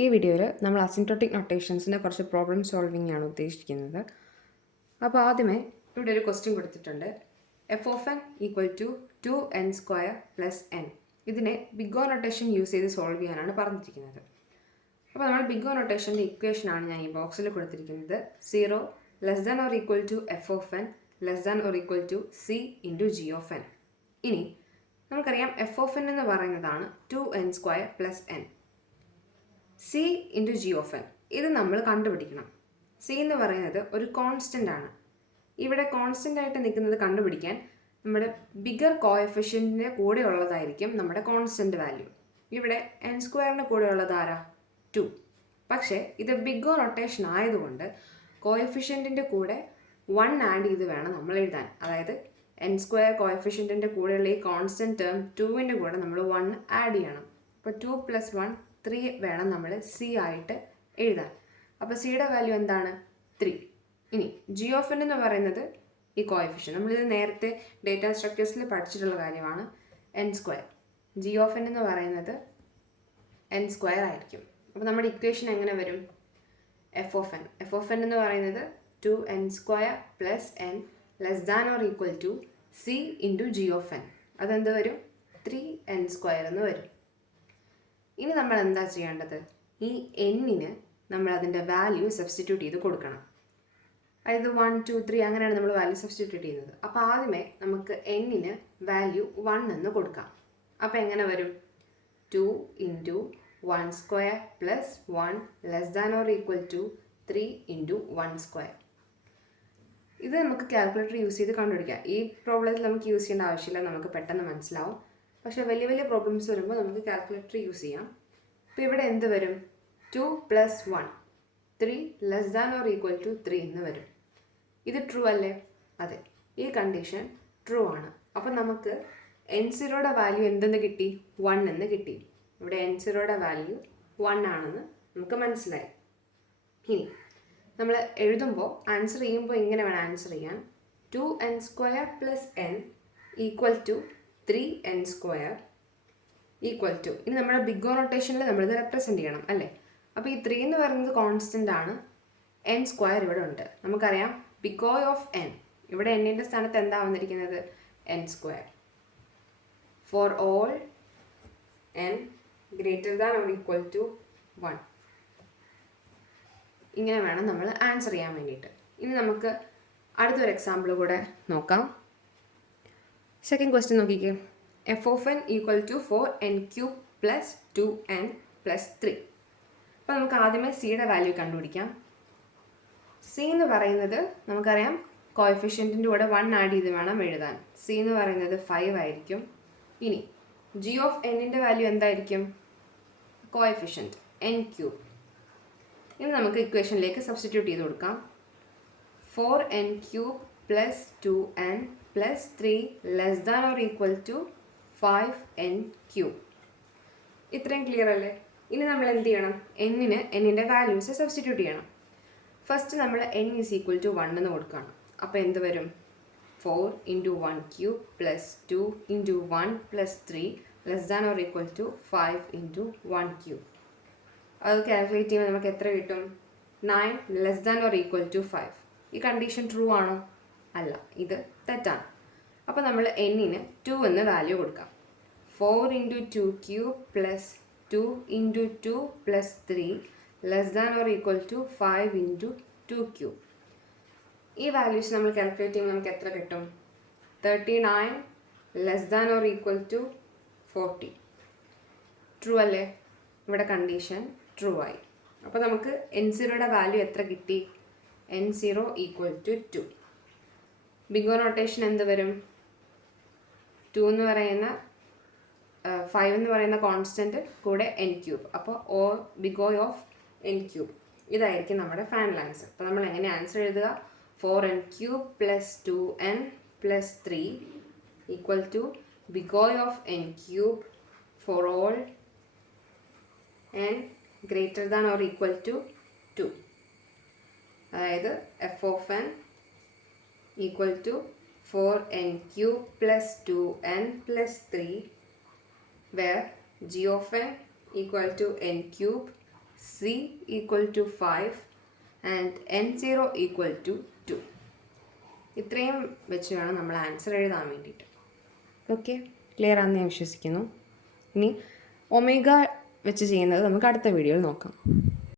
ഈ വീഡിയോയിൽ നമ്മൾ അസിംപ്റ്റോട്ടിക് നൊട്ടേഷൻസിൻ്റെ കുറച്ച് പ്രോബ്ലം സോൾവിംഗ് ആണ് ഉദ്ദേശിക്കുന്നത്. അപ്പോൾ ആദ്യമേ ഇവിടെ ഒരു ക്വസ്റ്റ്യൻ കൊടുത്തിട്ടുണ്ട്. F of N equal to 2n² plus N. ഇതിനെ ബിഗ് ഓ നൊട്ടേഷൻ യൂസ് ചെയ്ത് സോൾവ് ചെയ്യാനാണ് പറഞ്ഞിരിക്കുന്നത്. അപ്പോൾ നമ്മൾ ബിഗ് ഓ നൊട്ടേഷൻ്റെ ഇക്വേഷനാണ് ഞാൻ ഈ ബോക്സിൽ കൊടുത്തിരിക്കുന്നത്. 0 less than or equal to F of N less than or equal to C into G of N. ഇനി നമുക്കറിയാം എഫ് ഓഫ് എൻ എന്ന് പറയുന്നതാണ് 2n² plus N. C into G of N ഇത് നമ്മൾ കണ്ടുപിടിക്കണം. സി എന്ന് പറയുന്നത് ഒരു കോൺസ്റ്റൻ്റ് ആണ്. ഇവിടെ കോൺസ്റ്റൻ്റ് ആയിട്ട് നിൽക്കുന്നത് കണ്ടുപിടിക്കാൻ നമ്മുടെ ബിഗർ കോഎഫിഷ്യൻറ്റിൻ്റെ കൂടെ ഉള്ളതായിരിക്കും നമ്മുടെ കോൺസ്റ്റൻ്റ് വാല്യൂ. ഇവിടെ n² കൂടെ ഉള്ളത് ആരാ? 2. പക്ഷേ ഇത് ബിഗ് ഓ നൊട്ടേഷൻ ആയതുകൊണ്ട് കോഎഫിഷ്യൻറ്റിൻ്റെ കൂടെ 1 ആഡ് ചെയ്ത് വേണം നമ്മൾ എഴുതാൻ. അതായത് n² കോഎഫിഷ്യൻറ്റിൻ്റെ കൂടെയുള്ള ഈ കോൺസ്റ്റൻറ്റ് ടേം 2ൻ്റെ കൂടെ നമ്മൾ 1 ആഡ് ചെയ്യണം. അപ്പോൾ 2 + 1 3 വേണം നമ്മൾ സി ആയിട്ട് എഴുതാൻ. അപ്പോൾ സിയുടെ വാല്യൂ എന്താണ്? 3. ഇനി ജി ഓഫ് എൻ എന്ന് പറയുന്നത് ഈ കോഎഫിഷ്യൻ, നമ്മളിത് നേരത്തെ ഡേറ്റ സ്ട്രക്ചേഴ്സിൽ പഠിച്ചിട്ടുള്ള കാര്യമാണ്. n². ജി ഓഫ് എൻ എന്ന് പറയുന്നത് n² ആയിരിക്കും. അപ്പോൾ നമ്മുടെ ഇക്വേഷൻ എങ്ങനെ വരും? എഫ് ഓഫ് എൻ എന്ന് പറയുന്നത് 2n² plus N less than or equal to C into G of N. അതെന്ത് വരും? 3n² എന്ന് വരും. ഇനി നമ്മൾ എന്താ ചെയ്യേണ്ടത്? ഈ എന്നിന് നമ്മൾ അതിൻ്റെ വാല്യൂ സബ്സ്റ്റിറ്റ്യൂട്ട് ചെയ്ത് കൊടുക്കണം. അതായത് 1, 2, 3 അങ്ങനെയാണ് നമ്മൾ വാല്യൂ സബ്സ്റ്റിറ്റ്യൂട്ട് ചെയ്യുന്നത്. അപ്പോൾ ആദ്യമേ നമുക്ക് എന്നിന് വാല്യൂ 1 എന്ന് കൊടുക്കാം. അപ്പോൾ എങ്ങനെ വരും? 2 into 1² plus 1 less than or equal to 3 into 1². ഇത് നമുക്ക് കാൽക്കുലേറ്റർ യൂസ് ചെയ്ത് കണ്ടുപിടിക്കാം. ഈ പ്രോബ്ലത്തിൽ നമുക്ക് യൂസ് ചെയ്യേണ്ട ആവശ്യമില്ല, നമുക്ക് പെട്ടെന്ന് മനസ്സിലാവും. പക്ഷേ വലിയ വലിയ പ്രോബ്ലംസ് വരുമ്പോൾ നമുക്ക് കാൽക്കുലേറ്റർ യൂസ് ചെയ്യാം. അപ്പോൾ ഇവിടെ എന്ത് വരും? 2 + 1 3 less than or equal to 3 എന്ന് വരും. ഇത് ട്രൂ അല്ലേ? അതെ, ഈ കണ്ടീഷൻ ട്രൂ ആണ്. അപ്പോൾ നമുക്ക് n0യുടെ വാല്യൂ എന്തെന്ന് കിട്ടി? 1 എന്ന് കിട്ടി. ഇവിടെ n0യുടെ വാല്യൂ 1 ആണെന്ന് നമുക്ക് മനസ്സിലായി. ഇനി നമ്മൾ എഴുതുമ്പോൾ ആൻസർ ചെയ്യുമ്പോൾ ഇങ്ങനെ വേണം ആൻസർ ചെയ്യാൻ. 2n² plus N equal to 3n² equal to, ഇനി നമ്മുടെ ബിഗ് ഓ നൊട്ടേഷനിൽ നമ്മളിത് റെപ്രസെൻറ്റ് ചെയ്യണം അല്ലേ? അപ്പോൾ ഈ 3 എന്ന് പറയുന്നത് കോൺസ്റ്റൻ്റ് ആണ്. n² ഇവിടെ ഉണ്ട്. നമുക്കറിയാം ബിഗ് ഓ ഓഫ് n, ഇവിടെ എന്നിൻ്റെ സ്ഥാനത്ത് എന്താ വന്നിരിക്കുന്നത്? n². For all n greater than or equal to 1. ഇങ്ങനെ വേണം നമ്മൾ ആൻസർ ചെയ്യാൻ വേണ്ടിയിട്ട്. ഇനി നമുക്ക് അടുത്തൊരു എക്സാമ്പിൾ കൂടെ നോക്കാം. സെക്കൻഡ് ക്വസ്റ്റ്യൻ നോക്കിക്കേ. F of N equal to 4n³ plus 2n plus 3. അപ്പോൾ നമുക്ക് ആദ്യമേ സിയുടെ വാല്യൂ കണ്ടുപിടിക്കാം. സി എന്ന് പറയുന്നത് നമുക്കറിയാം കോഎഫിഷ്യൻറ്റിൻ്റെ കൂടെ 1 ആഡ് ചെയ്ത് വേണം എഴുതാൻ. സി എന്ന് പറയുന്നത് 5 ആയിരിക്കും. ഇനി ജി ഓഫ് എന്നിൻ്റെ വാല്യൂ എന്തായിരിക്കും? Coefficient n³. ഇനി നമുക്ക് ഇക്വേഷനിലേക്ക് സബ്സ്റ്റിറ്റ്യൂട്ട് ചെയ്ത് കൊടുക്കാം. 4n³ plus 2n plus 3 less than or equal to 5n³. ഇത്രയും ക്ലിയർ അല്ലേ? ഇനി നമ്മൾ എന്ത് ചെയ്യണം? എന്നിന് എന്നിൻ്റെ വാല്യൂസ് സബ്സ്റ്റിറ്റ്യൂട്ട് ചെയ്യണം. ഫസ്റ്റ് നമ്മൾ n ഈസ് ഈക്വൽ ടു 1 എന്ന് കൊടുക്കണം. അപ്പോൾ എന്ത് വരും? 4 into 1³ plus 2 into 1 plus 3 less than or equal to 5 into 1³. അത് കാൽക്കുലേറ്റ് ചെയ്യുമ്പോൾ നമുക്ക് എത്ര കിട്ടും? 9 less than or equal to 5. ഈ കണ്ടീഷൻ ട്രൂ ആണോ? അല്ല, ഇത് തെറ്റാണ്. അപ്പോൾ നമ്മൾ എന്നിന് 2 എന്ന് വാല്യൂ കൊടുക്കാം. 4 into 2³ plus 2 into 2 plus 3 less than or equal to 5 into 2³. ഈ വാല്യൂസ് നമ്മൾ കാൽക്കുലേറ്റ് ചെയ്യുമ്പോൾ നമുക്ക് എത്ര കിട്ടും? 39 less than or equal to 40. True അല്ലേ? ഇവിടെ കണ്ടീഷൻ ട്രൂ ആയി. അപ്പോൾ നമുക്ക് n0യുടെ വാല്യൂ എത്ര കിട്ടി? n0 equal to 2. Big O notation എന്ത് വരും? 2 എന്ന് പറയുന്ന 5 എന്ന് പറയുന്ന കോൺസ്റ്റൻറ്റ് കൂടെ n³. അപ്പോൾ ബിഗ് ഓ ഓഫ് n³ ഇതായിരിക്കും നമ്മുടെ ഫൈനൽ ആൻസർ. അപ്പോൾ നമ്മൾ എങ്ങനെ ആൻസർ എഴുതുക? 4n³ plus 2n plus 3 equal to big O of n³ for all n greater than or equal to 2. അതായത് F of N equal to 4n³ plus 2n plus 3 where g of n equal to n cube, C equal to 5 and N0 equal to 2. ഇത്രയും വെച്ച് വേണം നമ്മൾ answer എഴുതാൻ വേണ്ടിയിട്ട്. Okay, clear ആണെന്ന് ഞാൻ വിശ്വസിക്കുന്നു. ഇനി ഒമേഗ വെച്ച് ചെയ്യുന്നത് നമുക്ക് അടുത്ത വീഡിയോയിൽ നോക്കാം.